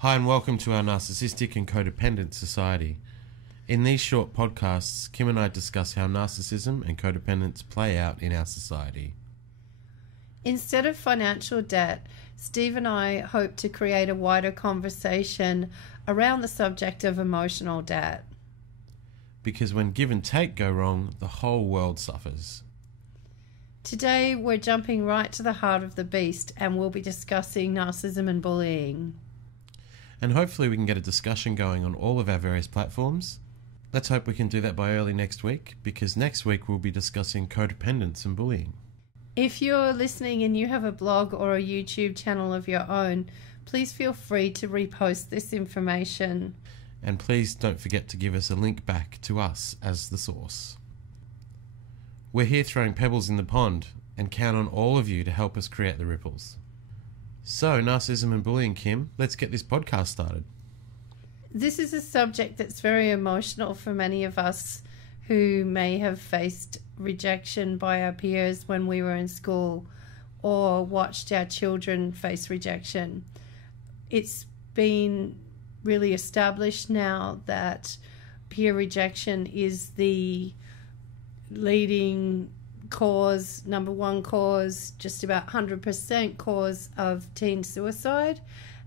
Hi and welcome to Our Narcissistic and Codependent Society. In these short podcasts, Kim and I discuss how narcissism and codependence play out in our society. Instead of financial debt, Steve and I hope to create a wider conversation around the subject of emotional debt. Because when give and take go wrong, the whole world suffers. Today, we're jumping right to the heart of the beast and we'll be discussing narcissism and bullying. And hopefully we can get a discussion going on all of our various platforms. Let's hope we can do that by early next week, because next week we'll be discussing codependence and bullying. If you're listening and you have a blog or a YouTube channel of your own, please feel free to repost this information. And please don't forget to give us a link back to us as the source. We're here throwing pebbles in the pond and count on all of you to help us create the ripples. So, narcissism and bullying, Kim, let's get this podcast started. This is a subject that's very emotional for many of us who may have faced rejection by our peers when we were in school or watched our children face rejection. It's been really established now that peer rejection is the leading cause, number one cause, just about 100% cause of teen suicide.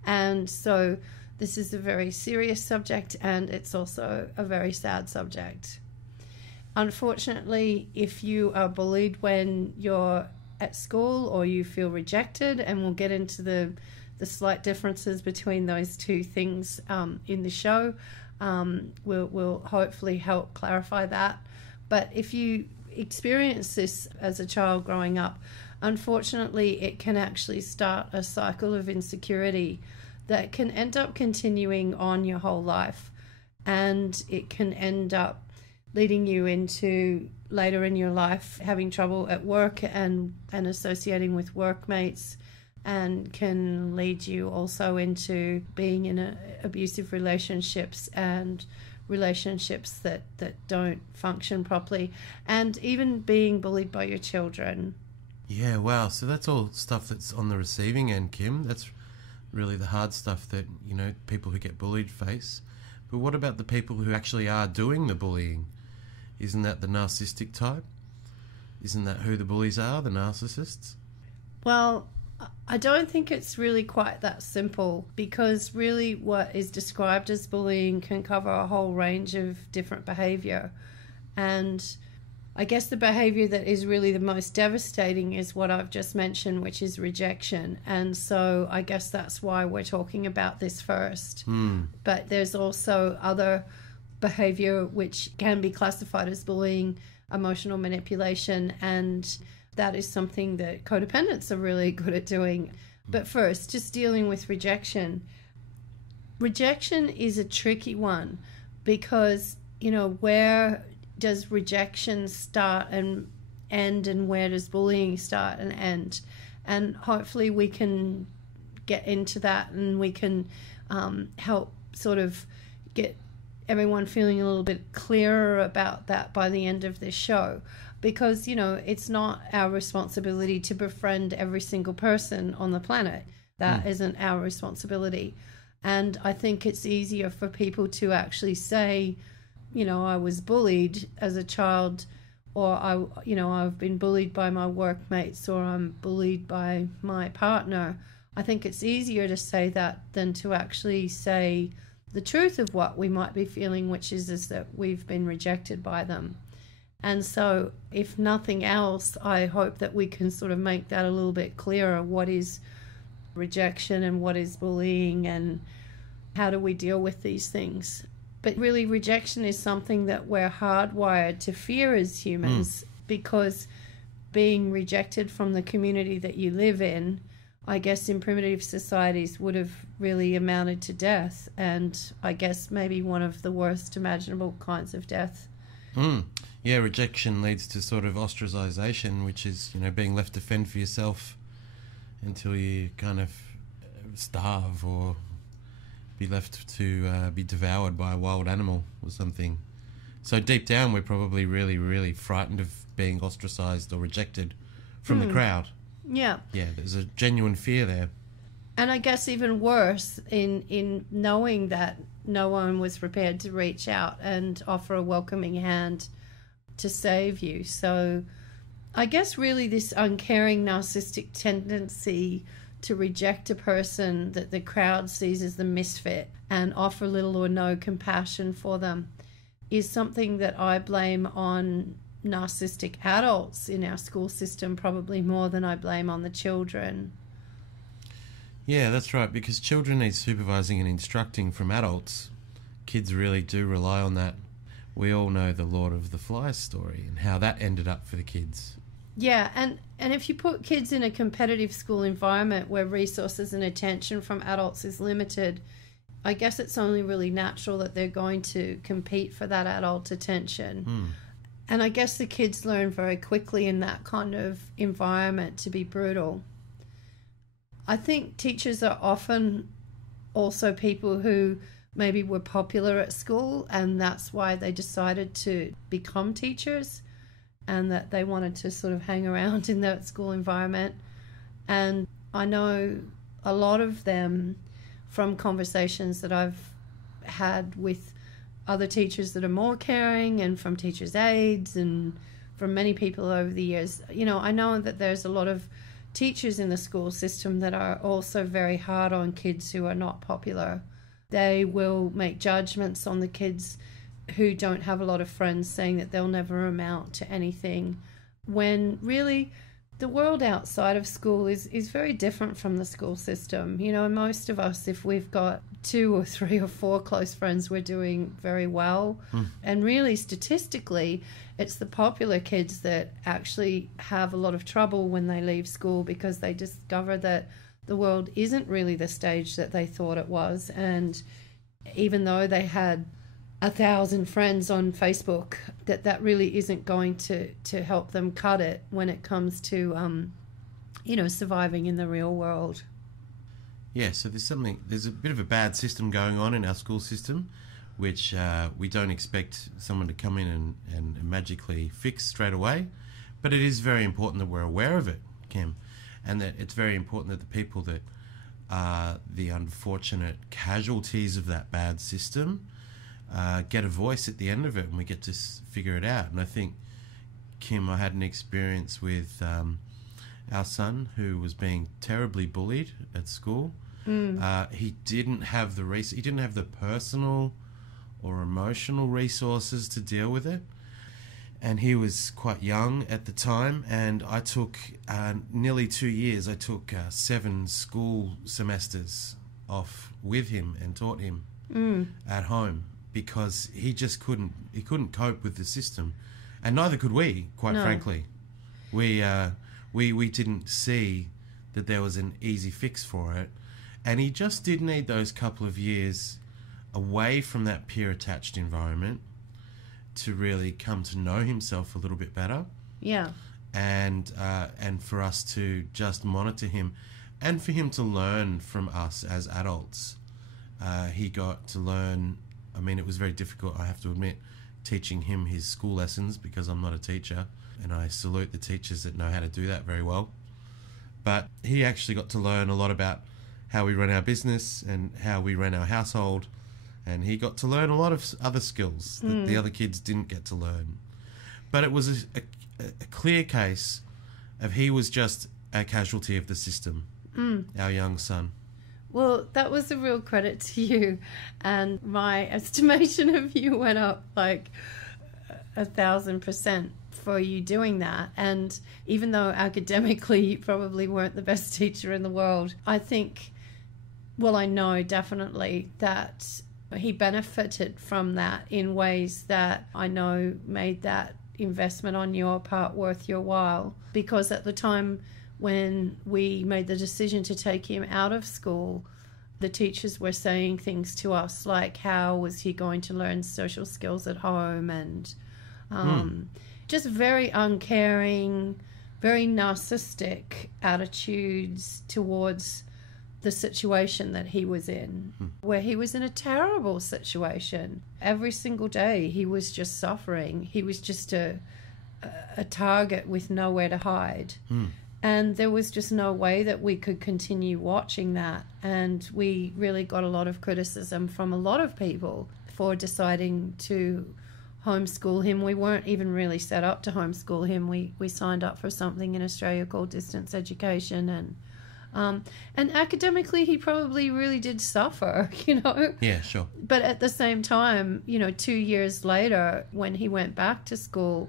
And so this is a very serious subject, and it's also a very sad subject. Unfortunately, if you are bullied when you're at school or you feel rejected, and we'll get into the slight differences between those two things in the show, we'll hopefully help clarify that. But if you experience this as a child growing up, unfortunately it can actually start a cycle of insecurity that can end up continuing on your whole life, and it can end up leading you into later in your life having trouble at work and associating with workmates, and can lead you also into being in abusive relationships and relationships that don't function properly, and even being bullied by your children. Yeah, wow. So that's all stuff that's on the receiving end, Kim. That's really the hard stuff that, you know, people who get bullied face. But what about the people who actually are doing the bullying? Isn't that the narcissistic type? Isn't that who the bullies are, the narcissists? Well, I don't think it's really quite that simple, because really what is described as bullying can cover a whole range of different behaviour. And I guess the behaviour that is really the most devastating is what I've just mentioned, which is rejection. And so I guess that's why we're talking about this first. But there's also other behaviour which can be classified as bullying, emotional manipulation, and that is something that codependents are really good at doing. But first, just dealing with rejection. Rejection is a tricky one because, you know, where does rejection start and end, and where does bullying start and end? And hopefully we can get into that, and we can help sort of get everyone feeling a little bit clearer about that by the end of this show. Because, you know, it's not our responsibility to befriend every single person on the planet. That isn't our responsibility. And I think it's easier for people to actually say, you know, I was bullied as a child, or I've been bullied by my workmates, or I'm bullied by my partner. I think it's easier to say that than to actually say the truth of what we might be feeling, which is that we've been rejected by them. And so, if nothing else, I hope that we can sort of make that a little bit clearer. What is rejection and what is bullying, and how do we deal with these things? But really, rejection is something that we're hardwired to fear as humans, because being rejected from the community that you live in, I guess in primitive societies, would have really amounted to death, and I guess maybe one of the worst imaginable kinds of death. Yeah, rejection leads to sort of ostracization, which is, you know, being left to fend for yourself until you kind of starve or be left to be devoured by a wild animal or something. So deep down, we're probably really, really frightened of being ostracized or rejected from the crowd. Yeah. Yeah, there's a genuine fear there. And I guess even worse in knowing that no one was prepared to reach out and offer a welcoming hand to save you. So I guess really this uncaring narcissistic tendency to reject a person that the crowd sees as the misfit and offer little or no compassion for them is something that I blame on narcissistic adults in our school system probably more than I blame on the children. Yeah, that's right, because children need supervising and instructing from adults. Kids really do rely on that. We all know the Lord of the Flies story and how that ended up for the kids. Yeah, and if you put kids in a competitive school environment where resources and attention from adults is limited, I guess it's only really natural that they're going to compete for that adult attention. And I guess the kids learn very quickly in that kind of environment to be brutal. I think teachers are often also people who maybe were popular at school and that's why they decided to become teachers and that they wanted to sort of hang around in that school environment. And I know a lot of them from conversations that I've had with other teachers that are more caring and from teachers' aides and from many people over the years. You know, I know that there's a lot of teachers in the school system that are also very hard on kids who are not popular. They will make judgments on the kids who don't have a lot of friends, saying that they'll never amount to anything, when really the world outside of school is very different from the school system. You know, most of us, if we've got 2 or 3 or 4 close friends, we're doing very well. And really, statistically, it's the popular kids that actually have a lot of trouble when they leave school because they discover that the world isn't really the stage that they thought it was. And even though they had 1,000 friends on Facebook, that really isn't going to help them cut it when it comes to, you know, surviving in the real world. Yeah, so there's a bit of a bad system going on in our school system, which we don't expect someone to come in and magically fix straight away. But it is very important that we're aware of it, Kim, and that it's very important that the people that are the unfortunate casualties of that bad system get a voice at the end of it, and we get to figure it out. And I think, Kim, I had an experience with our son who was being terribly bullied at school. He didn't have the personal or emotional resources to deal with it, and he was quite young at the time. And I took nearly 2 years. I took 7 school semesters off with him and taught him at home, because he just couldn't cope with the system, and neither could we, quite frankly. We didn't see that there was an easy fix for it, and he just did need those couple of years away from that peer-attached environment to really come to know himself a little bit better. Yeah. And for us to just monitor him, and for him to learn from us as adults. He got to learn. I mean, it was very difficult, I have to admit, teaching him his school lessons, because I'm not a teacher, and I salute the teachers that know how to do that very well. But he actually got to learn a lot about how we run our business and how we run our household, and he got to learn a lot of other skills that the other kids didn't get to learn. But it was a clear case of he was just a casualty of the system, our young son. Well, that was a real credit to you, and my estimation of you went up like 1,000% for you doing that. And even though academically you probably weren't the best teacher in the world, I think, well, I know definitely that he benefited from that in ways that I know made that investment on your part worth your while. Because at the time when we made the decision to take him out of school, the teachers were saying things to us like, how was he going to learn social skills at home? And just very uncaring, very narcissistic attitudes towards the situation that he was in, where he was in a terrible situation. Every single day he was just suffering. He was just a target with nowhere to hide. And there was just no way that we could continue watching that. And we really got a lot of criticism from a lot of people for deciding to homeschool him. We weren't even really set up to homeschool him. We signed up for something in Australia called distance education, and academically he probably really did suffer, you know. Yeah, sure. But at the same time, you know, 2 years later when he went back to school,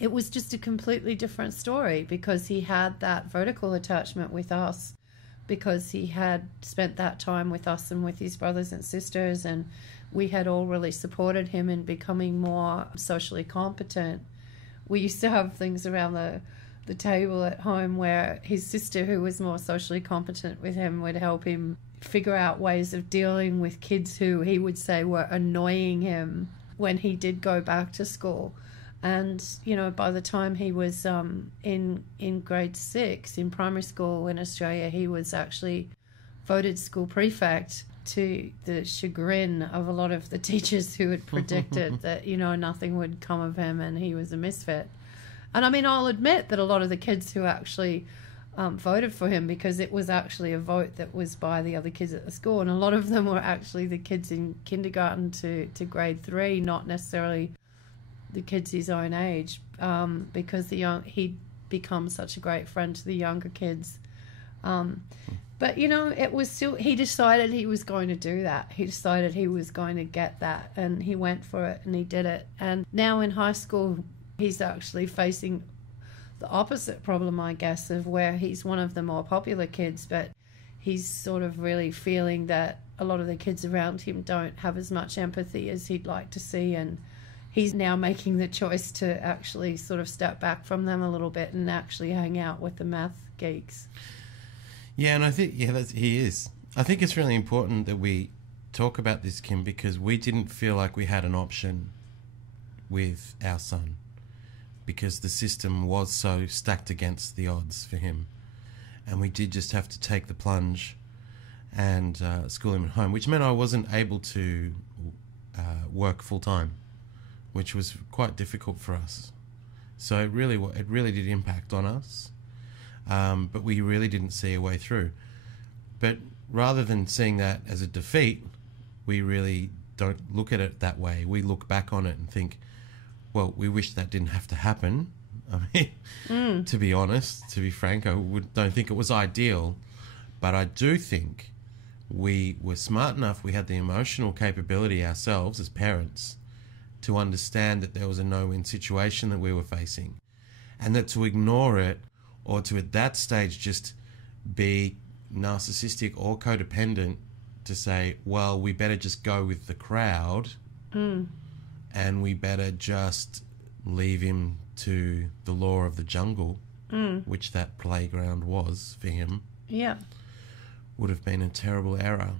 it was just a completely different story, because he had that vertical attachment with us, because he had spent that time with us and with his brothers and sisters, and we had all really supported him in becoming more socially competent. We used to have things around the table at home where his sister, who was more socially competent with him, would help him figure out ways of dealing with kids who he would say were annoying him when he did go back to school. And, you know, by the time he was in grade 6 in primary school in Australia, he was actually voted school prefect, to the chagrin of a lot of the teachers who had predicted that, you know, nothing would come of him and he was a misfit. And I mean, I'll admit that a lot of the kids who actually voted for him, because it was actually a vote that was by the other kids at the school, and a lot of them were actually the kids in kindergarten to grade 3, not necessarily the kids his own age, because he'd become such a great friend to the younger kids. But, you know, it was still, he decided he was going to do that. He decided he was going to get that, and he went for it and he did it. And now in high school, he's actually facing the opposite problem, I guess, of where he's one of the more popular kids, but he's sort of really feeling that a lot of the kids around him don't have as much empathy as he'd like to see, and he's now making the choice to actually sort of step back from them a little bit and actually hang out with the math geeks. Yeah, and I think, he is. I think it's really important that we talk about this, Kim, because we didn't feel like we had an option with our son, because the system was so stacked against the odds for him. And we did just have to take the plunge and school him at home, which meant I wasn't able to work full-time, which was quite difficult for us. So it really did impact on us. But we really didn't see a way through. But rather than seeing that as a defeat, we really don't look at it that way. We look back on it and think, well, we wish that didn't have to happen. I mean, to be honest, to be frank, don't think it was ideal. But I do think we were smart enough, we had the emotional capability ourselves as parents to understand that there was a no-win situation that we were facing, and that to ignore it, or to at that stage just be narcissistic or codependent, to say, well, we better just go with the crowd and we better just leave him to the law of the jungle, which that playground was for him, would have been a terrible error.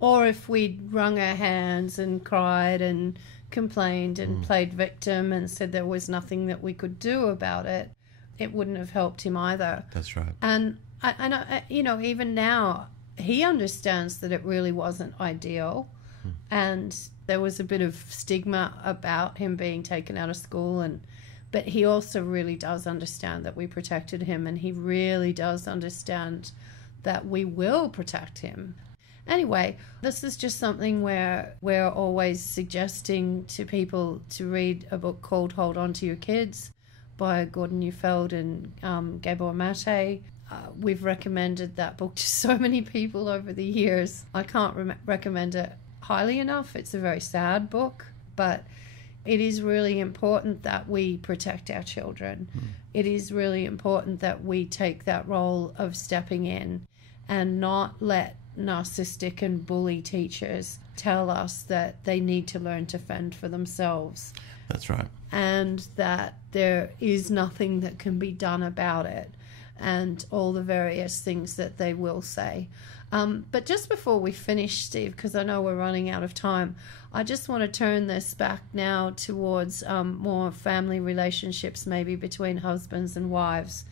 Or if we'd wrung our hands and cried and complained and played victim and said there was nothing that we could do about it, it wouldn't have helped him either. That's right. And I you know, even now, he understands that it really wasn't ideal, and there was a bit of stigma about him being taken out of school, but he also really does understand that we protected him, and he really does understand that we will protect him. Anyway, this is just something where we're always suggesting to people to read a book called Hold On to Your Kids by Gordon Neufeld and Gabor Mate. We've recommended that book to so many people over the years. I can't recommend it highly enough. It's a very sad book, but it is really important that we protect our children. It is really important that we take that role of stepping in and not let narcissistic and bully teachers tell us that they need to learn to fend for themselves. That's right. And that there is nothing that can be done about it, and all the various things that they will say. But just before we finish, Steve, because I know we're running out of time, I just want to turn this back now towards more family relationships, maybe between husbands and wives,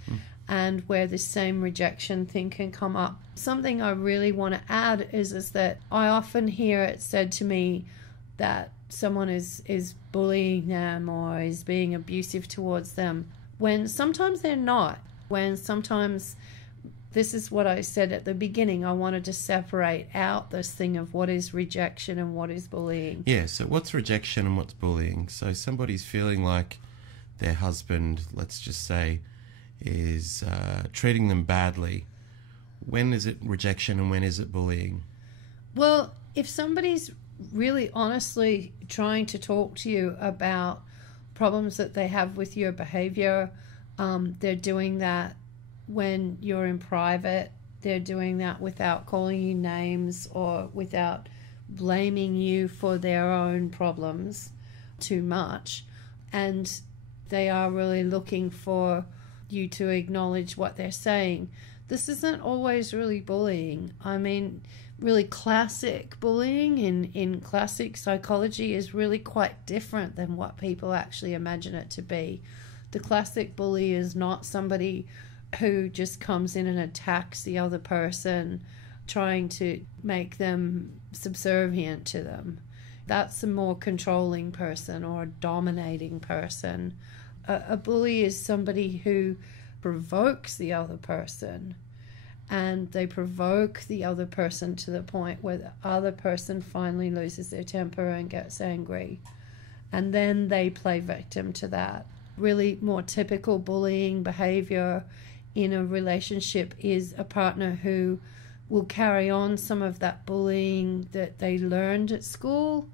and where this same rejection thing can come up. Something I really want to add is that I often hear it said to me that someone is bullying them or is being abusive towards them, when sometimes they're not. When sometimes, this is what I said at the beginning, I wanted to separate out this thing of what is rejection and what is bullying. Yeah, so what's rejection and what's bullying? So somebody's feeling like their husband, let's just say, is treating them badly. When is it rejection and when is it bullying? Well, if somebody's really honestly trying to talk to you about problems that they have with your behavior, they're doing that when you're in private, they're doing that without calling you names or without blaming you for their own problems too much, and they are really looking for you to acknowledge what they're saying. This isn't always really bullying. I mean, really classic bullying in classic psychology is really quite different than what people actually imagine it to be. The classic bully is not somebody who just comes in and attacks the other person, trying to make them subservient to them. That's a more controlling person or a dominating person. A bully is somebody who provokes the other person, and they provoke the other person to the point where the other person finally loses their temper and gets angry, and then they play victim to that. Really more typical bullying behavior in a relationship is a partner who will carry on some of that bullying that they learned at school,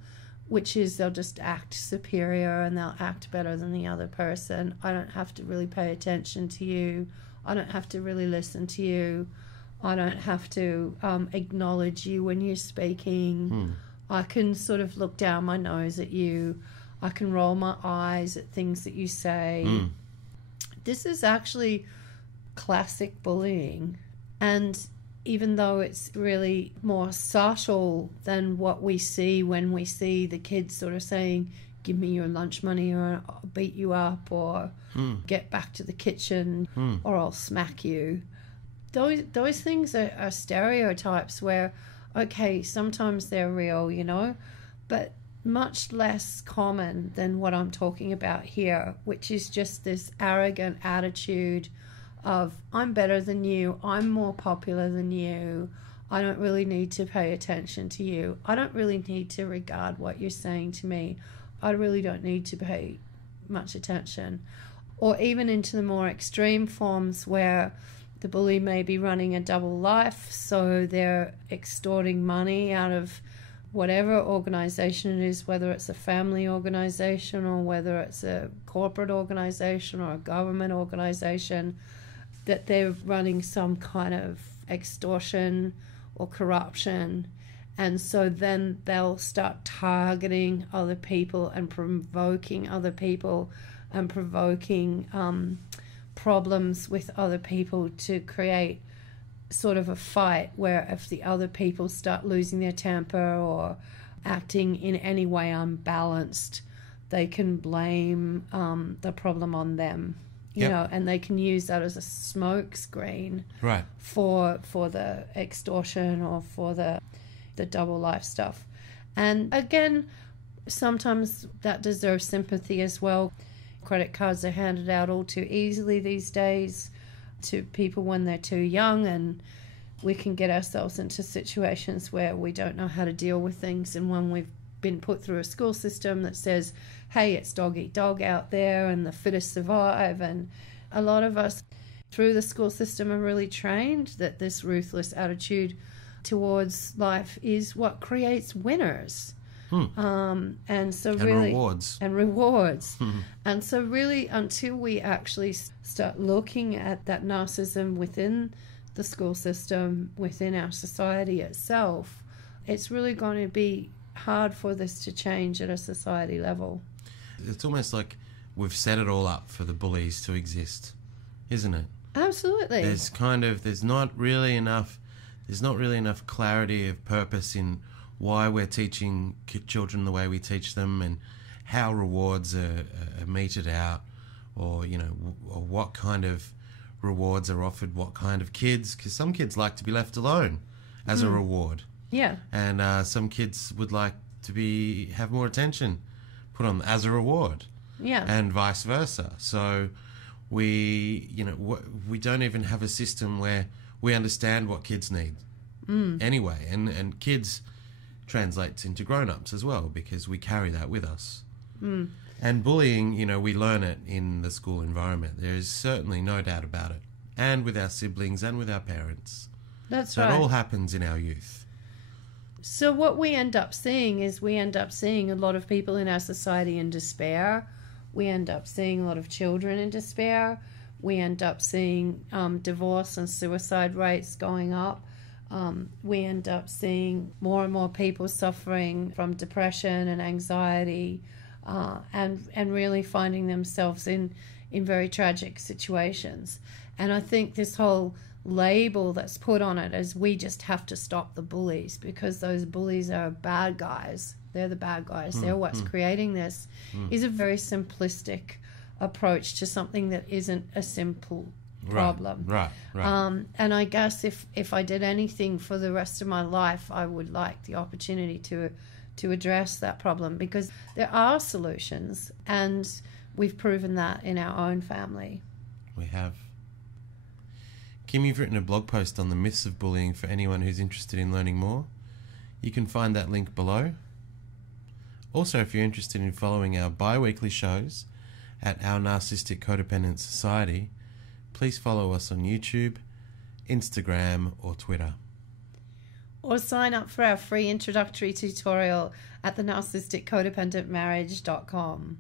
which is they'll just act superior and they'll act better than the other person. I don't have to really pay attention to you. I don't have to really listen to you. I don't have to acknowledge you when you're speaking. I can sort of look down my nose at you. I can roll my eyes at things that you say. This is actually classic bullying, and even though it's really more subtle than what we see when we see the kids sort of saying, give me your lunch money or I'll beat you up, or get back to the kitchen, or I'll smack you. Those things are stereotypes where, okay, sometimes they're real, you know, but much less common than what I'm talking about here, which is just this arrogant attitude of, I'm better than you, I'm more popular than you, I don't really need to pay attention to you, I don't really need to regard what you're saying to me, I really don't need to pay much attention. Or even into the more extreme forms where the bully may be running a double life, so they're extorting money out of whatever organization it is, whether it's a family organization or whether it's a corporate organization or a government organization, that they're running some kind of extortion or corruption. And so then they'll start targeting other people and provoking other people and provoking problems with other people to create sort of a fight where if the other people start losing their temper or acting in any way unbalanced, they can blame the problem on them. You know, and they can use that as a smoke screen, right, for the extortion or for the double life stuff. And again, sometimes that deserves sympathy as well. Credit cards are handed out all too easily these days to people when they're too young, and we can get ourselves into situations where we don't know how to deal with things. And when we've been put through a school system that says, hey, it's dog eat dog out there and the fittest survive, and a lot of us through the school system are really trained that this ruthless attitude towards life is what creates winners. And so really rewards. And so really, until we actually start looking at that narcissism within the school system, within our society itself, it's really going to be hard for this to change at a society level. It's almost like we've set it all up for the bullies to exist, isn't it? Absolutely. There's not really enough clarity of purpose in why we're teaching children the way we teach them, and how rewards are meted out, or or what kind of rewards are offered, what kind of kids, because some kids like to be left alone as a reward. Yeah. And some kids would like to have more attention put on as a reward. Yeah. And vice versa. So We, we don't even have a system where we understand what kids need anyway. And kids translates into grown-ups as well, because we carry that with us. And bullying, we learn it in the school environment. There is certainly no doubt about it. And with our siblings and with our parents. That's so right. It all happens in our youth. So what we end up seeing is a lot of people in our society in despair. We end up seeing a lot of children in despair. We end up seeing divorce and suicide rates going up. We end up seeing more and more people suffering from depression and anxiety, and really finding themselves in very tragic situations. And I think this whole label that's put on it as we just have to stop the bullies because those bullies are bad guys. They're the bad guys. They're what's creating this is a very simplistic approach to something that isn't a simple problem. Right. And I guess if I did anything for the rest of my life, I would like the opportunity to address that problem, because there are solutions, and we've proven that in our own family. We have. Kim, you've written a blog post on the myths of bullying for anyone who's interested in learning more. You can find that link below. Also, if you're interested in following our bi-weekly shows at Our Narcissistic Codependent Society, please follow us on YouTube, Instagram, or Twitter. Or sign up for our free introductory tutorial at the narcissisticcodependenmarriage.com.